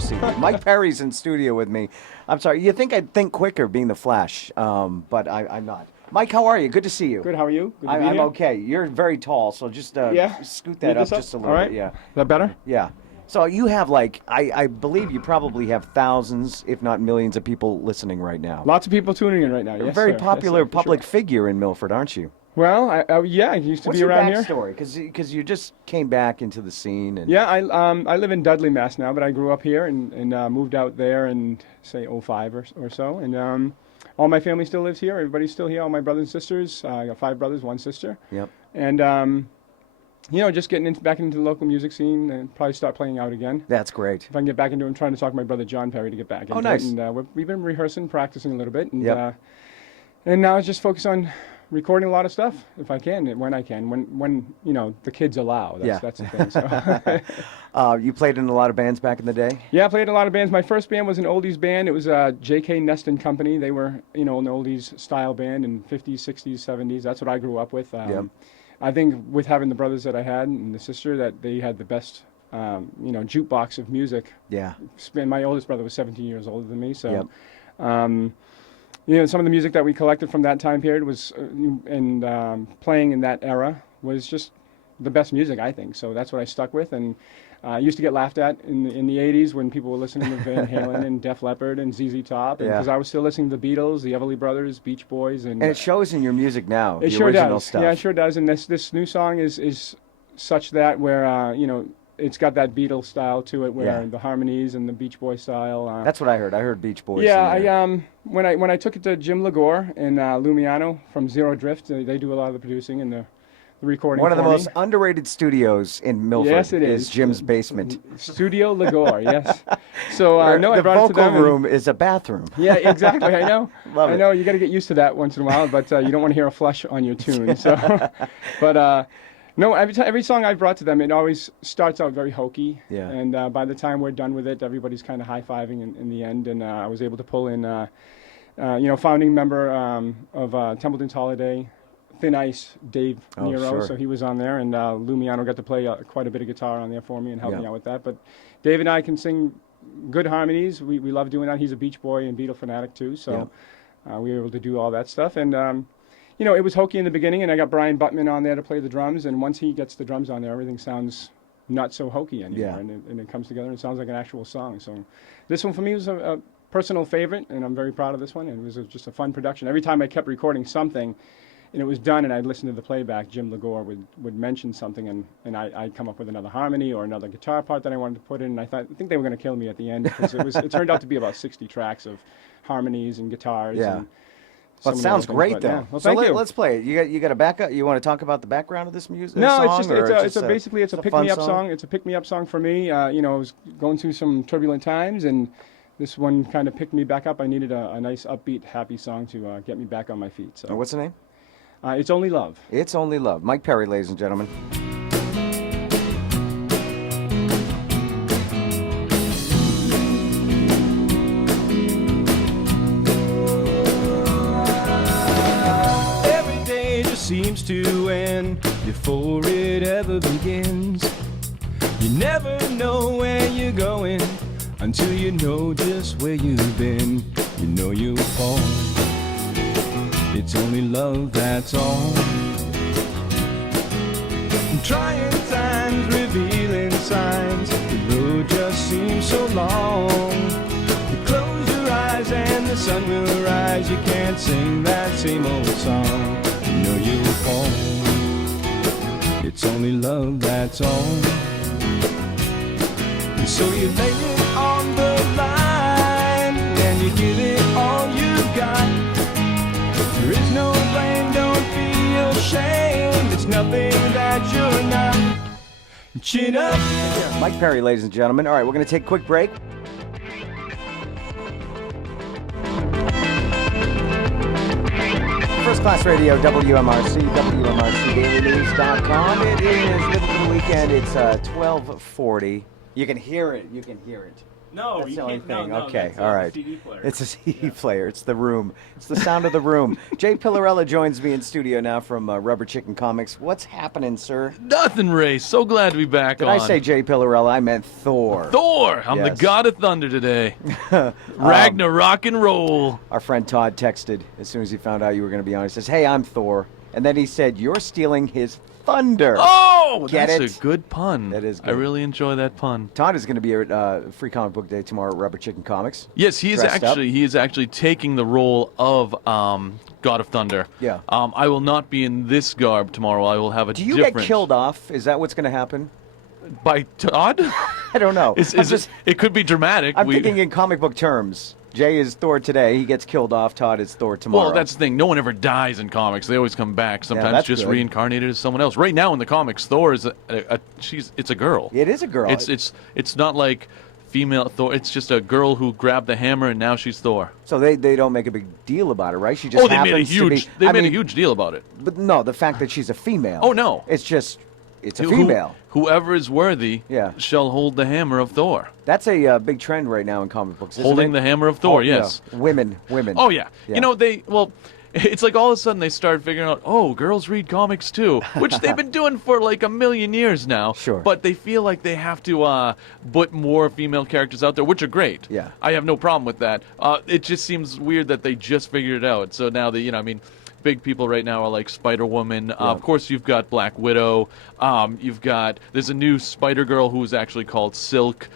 WMRC. Mike Perry's in studio with me. I'm sorry, you think I'd think quicker being the Flash, but I'm not. Mike, how are you? Good to see you. Good, how are you? Good to be I'm here. okay. You're very tall, so just scoot that up just a little All right. bit. Yeah. Is that better? Yeah. So you have like, I believe you probably have thousands, if not millions of people listening right now. Lots of people tuning in right now. You're a Yes, very sir. popular Yes, sir, for public sure. figure in Milford, aren't you? Well, I used to What's be your around here. backstory? Because you just came back into the scene. And Yeah, I live in Dudley, Mass now, but I grew up here and moved out there in, say, '05 or so. And all my family still lives here. Everybody's still here, all my brothers and sisters. I got 5 brothers, 1 sister. Yep. And, just getting back into the local music scene and probably start playing out again. That's great. If I can get back into it, I'm trying to talk to my brother John Perry to get back into it. Nice. And we've been rehearsing, practicing a little bit. And, Yep. and now it's just focus on recording a lot of stuff if I can, when I can, when the kids allow. That's the thing. So. You played in a lot of bands back in the day? Yeah, I played in a lot of bands. My first band was an oldies band. It was J.K. Neston Company. They were, an oldies style band in 50s, 60s, 70s. That's what I grew up with. Yep. I think with having the brothers that I had and the sister, that they had the best, jukebox of music. Yeah. And my oldest brother was 17 years older than me, so. Yep. Some of the music that we collected from that time period was, playing in that era was just the best music, I think. So that's what I stuck with. And I used to get laughed at in the 80s when people were listening to Van Halen and Def Leppard and ZZ Top. Because I was still listening to the Beatles, the Everly Brothers, Beach Boys. And it shows in your music now, it the sure original does. stuff. Yeah, it sure does. And this new song is such that where, it's got that Beatles style to it, where the harmonies and the Beach Boy style. That's what I heard. I heard Beach Boys. Yeah, when I took it to Jim Legore and Lumiano from Zero Drift, they do a lot of the producing and the recording. One of the for most me. underrated studios in Milford. Yes, it is. Jim's basement. Studio Legore, yes. So no, I the brought it to vocal them. room is a bathroom. Yeah, exactly. I know. Love it. I know. You got to get used to that once in a while, but you don't want to hear a flush on your tune. So, but. No, every song I brought to them, it always starts out very hokey. Yeah. And by the time we're done with it, everybody's kind of high-fiving in the end. And I was able to pull in, founding member of Templeton's Holiday, Thin Ice, Dave Nero. Sure. So he was on there. And Lumiano got to play quite a bit of guitar on there for me and help me out with that. But Dave and I can sing good harmonies. We love doing that. He's a Beach Boy and Beatle fanatic too. So we were able to do all that stuff. And it was hokey in the beginning, and I got Brian Buttman on there to play the drums, and once he gets the drums on there, everything sounds not so hokey anymore, and it comes together and it sounds like an actual song. So this one for me was a personal favorite, and I'm very proud of this one, and it was just a fun production. Every time I kept recording something, and it was done, and I'd listen to the playback, Jim Legore would mention something, and I'd come up with another harmony or another guitar part that I wanted to put in, and I think they were going to kill me at the end, because it turned out to be about 60 tracks of harmonies and guitars. Yeah. And Well, it sounds great, though. Yeah. Well, so thank you. let's play it. You got a backup? You want to talk about the background of this music? No, song, basically it's a pick me up song. It's a pick me up song for me. I was going through some turbulent times, and this one kind of picked me back up. I needed a nice, upbeat, happy song to get me back on my feet. So And what's the name? It's Only Love. It's Only Love. Mike Perry, ladies and gentlemen. Seems to end before it ever begins. You never know where you're going until you know just where you've been. You know you'll fall. It's only love, that's all. Trying times, revealing signs. The road just seems so long. You close your eyes and the sun will rise. You can't sing that same old song. You know you'll fall. It's only love, that's all. And so you lay it on the line, and you give it all you got. There is no blame, don't feel shame. It's nothing that you're not. Chin up. Mike Perry, ladies and gentlemen. All right, we're going to take a quick break. First Class Radio, WMRC, WMRCDailyNews.com. It is Live for the Weekend. It's 12:40. You can hear it. You can hear it. No, That's you the only can't. No, thing. no, Okay, that's all right. a CD player. It's a CD player. It's the room. It's the sound of the room. Jay Pillarella joins me in studio now from Rubber Chicken Comics. What's happening, sir? Nothing, Ray. So glad to be back Did on. I say Jay Pillarella? I meant Thor. Thor! I'm the Yes. god of thunder today. Ragnar rock and roll. Our friend Todd texted as soon as he found out you were going to be on. He says, "Hey, I'm Thor," and then he said, "You're stealing his thunder." Oh, Get that's it? a good pun. That is I good. really enjoy that pun. Todd is going to be at Free Comic Book Day tomorrow at Rubber Chicken Comics. Yes, he is Dressed up. actually taking the role of God of Thunder. Yeah. I will not be in this garb tomorrow. I will have a Do you different. get killed off? Is that what's going to happen? by Todd? I don't know. It could be dramatic. I'm thinking in comic book terms. Jay is Thor today. He gets killed off. Todd is Thor tomorrow. Well, that's the thing. No one ever dies in comics. They always come back. Sometimes that's just good. reincarnated as someone else. Right now in the comics, Thor is it's a girl. It is a girl. It's not like female Thor. It's just a girl who grabbed the hammer and now she's Thor. So they don't make a big deal about it, right? She just They made a happens to be. huge they I made a mean, huge deal about it. But no, the fact that she's a female. Oh, no. It's just it's a Who- female. Whoever is worthy Yeah. shall hold the hammer of Thor. That's a big trend right now in comic books. Isn't Holding it? the hammer of Thor, Oh, yeah. yes. Women. Oh yeah. Yeah. You know it's like all of a sudden they start figuring out, oh, girls read comics too, which they've been doing for like a million years now. Sure. But they feel like they have to put more female characters out there, which are great. Yeah. I have no problem with that. It just seems weird that they just figured it out. So now big people right now are like Spider-Woman. Of course, you've got Black Widow. There's a new Spider-Girl who's actually called Silk.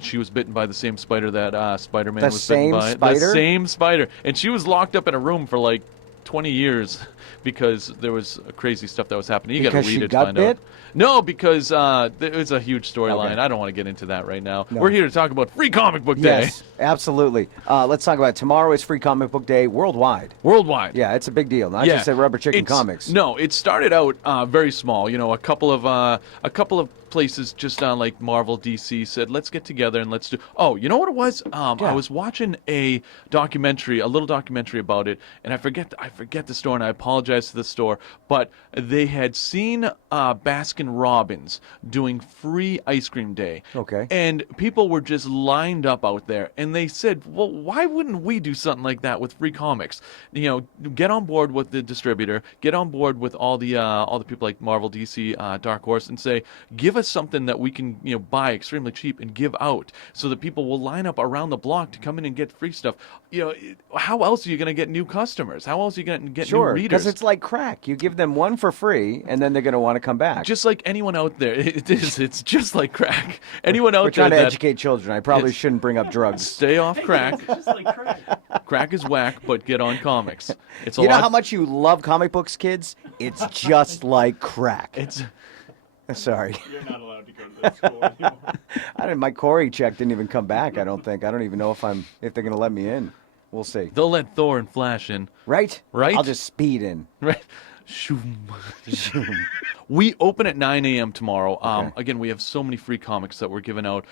She was bitten by the same spider that Spider-Man The was bitten same by. spider? The same spider. And she was locked up in a room for like 20 years because there was crazy stuff that was happening. You got to Because read she it to got find bit? out. No, because there was a huge storyline. Okay. I don't want to get into that right now. No. We're here to talk about Free Comic Book Day. Yes, absolutely. Let's talk about it. Tomorrow is Free Comic Book Day worldwide. Worldwide. Yeah, it's a big deal. Not just at Rubber Chicken Comics. No, it started out very small. You know, a couple of places just on like Marvel, DC said, let's get together and let's do. Oh, you know what it was? I was watching a little documentary about it, and I forget the store, and I apologize to the store, but they had seen Baskin Robbins doing free ice cream day. Okay. And people were just lined up out there, and they said, well, why wouldn't we do something like that with free comics? You know, get on board with the distributor, get on board with all the people like Marvel, DC, Dark Horse, and say, give us something that we can buy extremely cheap and give out, so that people will line up around the block to come in and get free stuff. How else are you going to get new customers? How else are you going to get new Sure, readers? because it's like crack. You give them one for free, and then they're going to want to come back. Just like anyone out there, it is. It's just like crack. Anyone out We're there trying to that educate children. I probably Yes. shouldn't bring up drugs. stay off crack. Just like crack. Crack is whack, but get on comics. It's a You know lot. how much you love comic books, kids? It's just like crack. It's Sorry. You're not allowed to go to that school anymore. My Corey check didn't even come back, I don't think. I don't even know if they're going to let me in. We'll see. they'll let Thor and Flash in, Right? Right? I'll just speed in. right? Shoom. We open at 9 a.m. tomorrow. Okay. Again, we have so many free comics that we're giving out.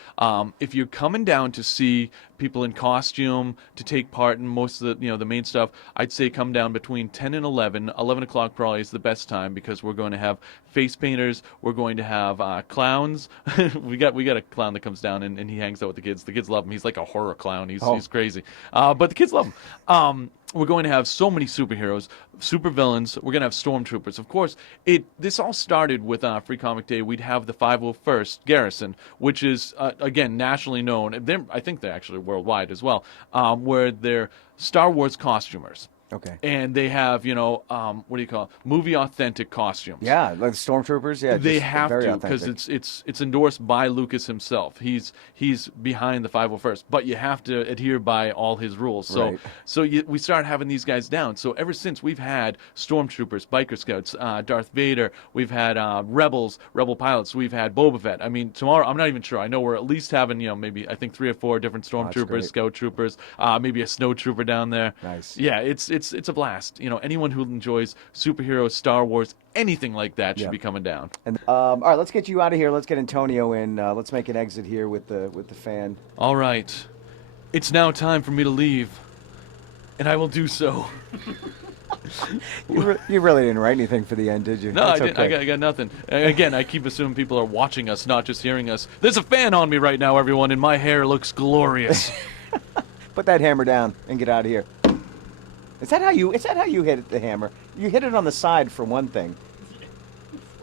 If you're coming down to see people in costume, to take part in most of the main stuff, I'd say come down between 10 and 11. 11 o'clock probably is the best time because we're going to have face painters. We're going to have clowns. we got a clown that comes down and he hangs out with the kids. The kids love him. He's like a horror clown. He's crazy. But the kids love him. We're going to have so many superheroes, supervillains. We're going to have stormtroopers. Of course, this all started with Free Comic Day. We'd have the 501st Garrison, which is, again, nationally known. I think they're actually worldwide as well, where they're Star Wars costumers. Okay. And they have, what do you call it? Movie authentic costumes. Yeah, like stormtroopers. Yeah, They just have very to because authentic. it's endorsed by Lucas himself. He's behind the 501st, but you have to adhere by all his rules. So Right. we start having these guys down. So ever since we've had stormtroopers, biker scouts, Darth Vader, we've had rebel pilots, we've had Boba Fett. I mean, tomorrow I'm not even sure. I know we're at least having maybe I think 3 or 4 different stormtroopers, great. scout troopers, maybe a snow trooper down there. Nice. Yeah, it's a blast. Anyone who enjoys superheroes, Star Wars, anything like that should Yeah. be coming down. And all right, let's get you out of here. Let's get Antonio in. Let's make an exit here with the fan. All right. It's now time for me to leave, and I will do so. You really didn't write anything for the end, did you? No, That's I didn't. okay. I got nothing. Again, I keep assuming people are watching us, not just hearing us. There's a fan on me right now, everyone, and my hair looks glorious. Put that hammer down and get out of here. Is that how you hit the hammer? You hit it on the side for one thing.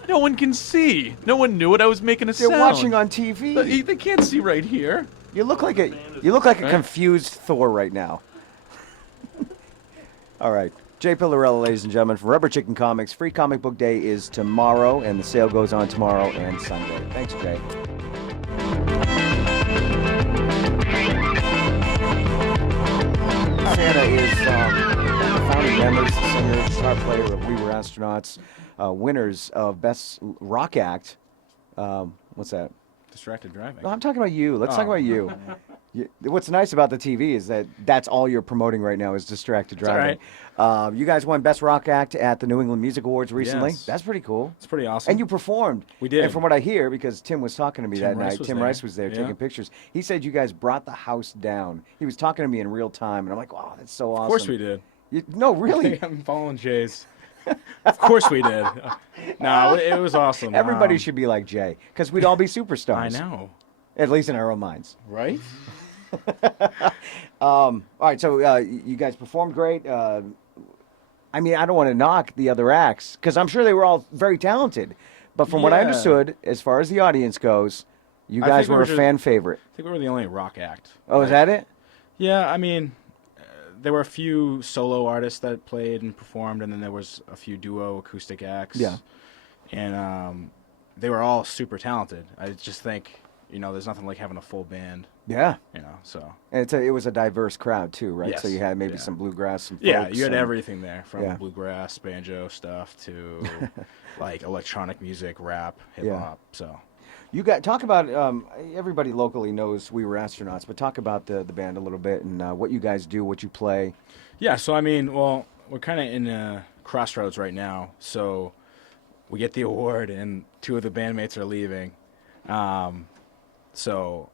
No one can see. No one knew it. I was making a They're sound. watching on TV. They can't see right here. You look like a confused Thor right now. All right. Jay Pillarella, ladies and gentlemen, from Rubber Chicken Comics. Free Comic Book Day is tomorrow, and the sale goes on tomorrow and Sunday. Thanks, Jay. Santa is founding members, singer, guitar player of We Were Astronauts, winners of Best Rock Act. What's that? Distracted driving. No, I'm talking about you. Let's talk about you. What's nice about the TV is that's all you're promoting right now is distracted driving. You guys won Best Rock Act at the New England Music Awards recently. Yes. That's pretty cool. It's pretty awesome. And you performed. We did. And from what I hear, because Tim was talking to me that night, Tim Rice was there Yeah. taking pictures. He said you guys brought the house down. He was talking to me in real time, and I'm like, wow, that's so awesome. Of course we did. No, really. I'm following Jay's. Of course we did. No, it was awesome. Everybody should be like Jay, because we'd all be superstars. I know. At least in our own minds. Right? All right, so you guys performed great. I mean, I don't want to knock the other acts because I'm sure they were all very talented. But from what I Yeah. understood, as far as the audience goes, you I guys think we were were a just- fan favorite. I think we were the only rock act. Oh, is that it? Yeah, I mean, there were a few solo artists that played and performed, and then there was a few duo acoustic acts. Yeah. And they were all super talented. I just think, there's nothing like having a full band, Yeah. so. And it was a diverse crowd too, right? Yes, So you had maybe yeah. some bluegrass, some Yeah, folks, you had some- everything there, from Yeah. bluegrass, banjo stuff to like electronic music, rap, hip Yeah. hop. So You got talk about everybody locally knows We Were Astronauts, but talk about the band a little bit and what you guys do, what you play. yeah, so I mean, well, we're kind of in a crossroads right now. So we get the award, and two of the bandmates are leaving. So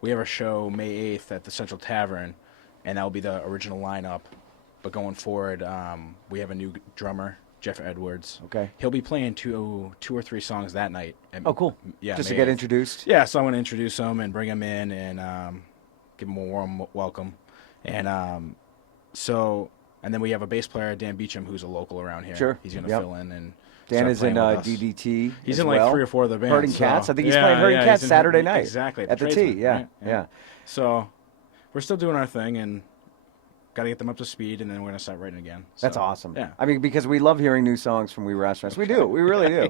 we have a show May 8th at the Central Tavern, and that will be the original lineup. But going forward, we have a new drummer, Jeff Edwards. Okay. He'll be playing two or three songs that night. Oh, cool. Yeah, Just to May get 8th. introduced. Yeah, so I want to introduce him and bring him in and give him a warm welcome. And and then we have a bass player, Dan Beecham, who's a local around here. Sure. He's going to Yep. fill in and Dan start is in playing with us. DDT. He's as in like well. 3 or 4 of the bands. Herding Cats. so- I think he's playing Herding Cats he's in- Saturday night. Exactly. At the T. Tradesman, Yeah. right? Yeah. So we're still doing our thing and got to get them up to speed, and then we're going to start writing again. That's So, awesome. Yeah. I mean, because we love hearing new songs from We Were Astronauts. We do. We really do.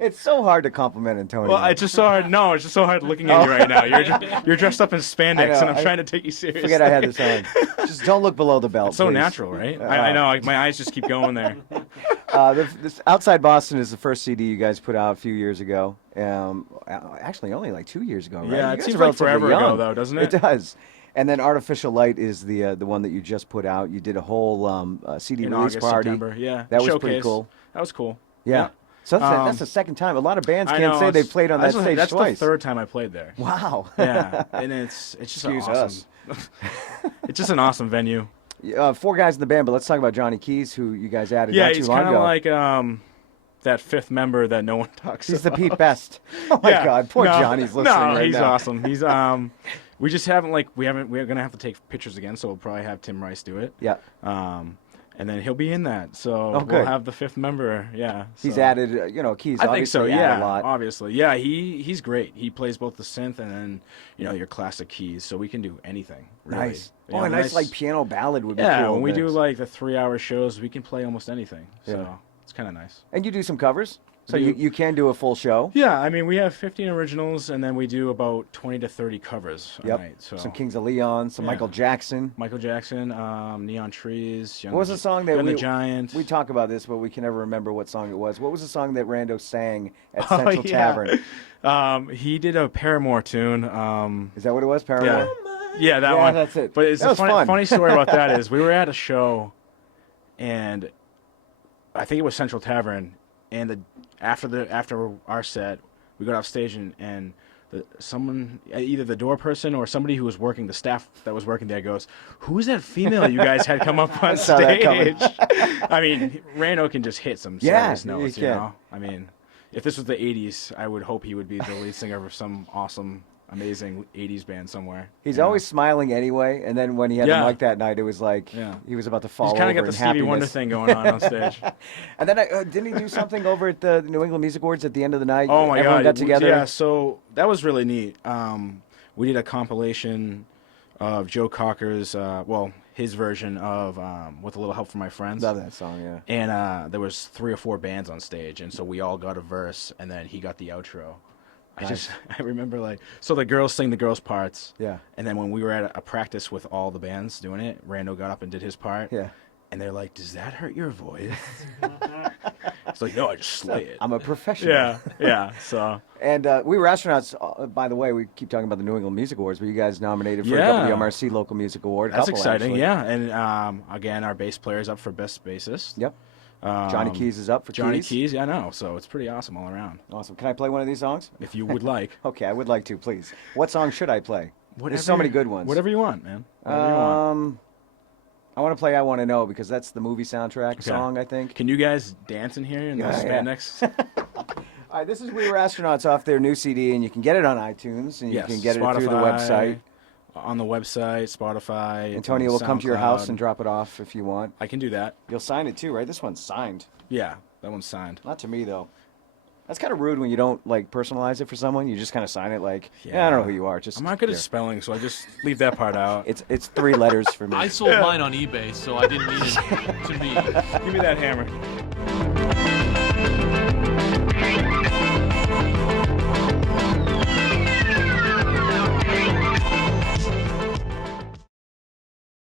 It's so hard to compliment Antonio. Well, it's just so hard. No, it's just so hard looking at you right now. You're dressed up in spandex, know, and I'm I trying to take you seriously. Forget I had this on. Just don't look below the belt. It's so please. natural, right? I know. My eyes just keep going there. This Outside Boston is the first CD you guys put out a few years ago. Actually, only like 2 years ago, right? Yeah, You it guys seems are like forever relatively ago, young. though, doesn't it? It does. And then Artificial Light is the one that you just put out. You did a whole CD In release August, party. September. Yeah, That was showcase. pretty cool. That was cool. Yeah. So that's the second time. A lot of bands I can't know, say they've it's- played on that stage that's twice. the 3rd time I played there. Wow. Yeah, and it's just an Excuse awesome. It's just an awesome venue. 4 guys in the band, but let's talk about Johnny Keys, who you guys added Yeah, not too he's long kind ago. of like that 5th member that no one talks He's the about. Pete Best. Oh my Yeah. God, poor No, Johnny's listening no, right he's now. awesome. He's we just haven't we're gonna have to take pictures again, so we'll probably have Tim Rice do it. Yeah. And then he'll be in that, so good. we'll have the 5th member. Yeah, He's so. added, Keys. I think so. obviously added Yeah, a lot. obviously. Yeah, he's great. He plays both the synth and then your classic keys, so we can do anything. Really. Nice. You Oh, know, a nice like piano ballad would be yeah. cool. When we do mix. like the 3-hour shows, we can play almost anything. So Yeah. it's kind of nice. And you do some covers, so We you, do. you can do a full show. Yeah, I mean we have 15 originals and then we do about 20 to 30 covers a Yep. night. So Some Kings of Leon, some Yeah. Michael Jackson. Michael Jackson, Neon Trees. Young What was the song that Young we the Giant? We talk about this, but we can never remember what song it was. What was the song that Rando sang at Oh, Central yeah. Tavern? He did a Paramore tune. Is that what it was? Paramore. Yeah, that Yeah, one. that's it. But it's That a was fun. funny story about that is we were at a show, and I think it was Central Tavern, and after our set, we got off stage and someone, either the door person or somebody who was working, the staff that was working there goes, "Who's that female you guys had come up on saw that coming. stage?" I mean, Rando can just hit some Yeah, serious he notes, you can. know? I mean, if this was the 80s, I would hope he would be the lead singer of some awesome, amazing 80s band somewhere. He's you know? always smiling anyway, and then when he had the Yeah. mic that night, it was like Yeah. he was about to fall He's over kind of got the in Stevie Wonder happiness. thing going on stage. And then didn't he do something over at the New England Music Awards at the end of the night? Oh my Everyone God! got together. Yeah, so that was really neat. We did a compilation of Joe Cocker's, his version of "With a Little Help from My Friends." Love that song. Yeah. And there was 3 or 4 bands on stage, and so we all got a verse, and then he got the outro. I remember so the girls sing the girls' parts. Yeah. And then when we were at a practice with all the bands doing it, Rando got up and did his part. Yeah. And they're like, "Does that hurt your voice?" It's like, "No, I just slay it." I'm a professional. Yeah. So And we were astronauts. By the way, we keep talking about the New England Music Awards. Were you guys nominated for a Yeah. WMRC Local Music Award? A that's couple, exciting. actually. Yeah. And again, our bass player's up for best bassist. Yep. Johnny Keys is up for Johnny Keys. Keys, yeah, I know. So it's pretty awesome all around. Awesome. Can I play one of these songs? If you would like. Okay, I would like to, please. What song should I play? There's so many good ones. Whatever you want, man. Whatever you want. I want to play "I Want to Know" because that's the movie soundtrack song, I think. Can you guys dance in here in the spandex? All right, this is "We Were Astronauts" off their new CD, and you can get it on iTunes, and you can get it through the website. On the website, Spotify. Antonio will come to your SoundCloud. house and drop it off if you want. I can do that. You'll sign it too, right? This one's signed. Yeah, that one's signed. Not to me, though. That's kind of rude when you don't personalize it for someone. You just kind of sign it I don't know who you are. Just I'm not good there. at spelling, so I just leave that part out. It's 3 letters for me. I sold mine on eBay, so I didn't need it to me. Give me that hammer.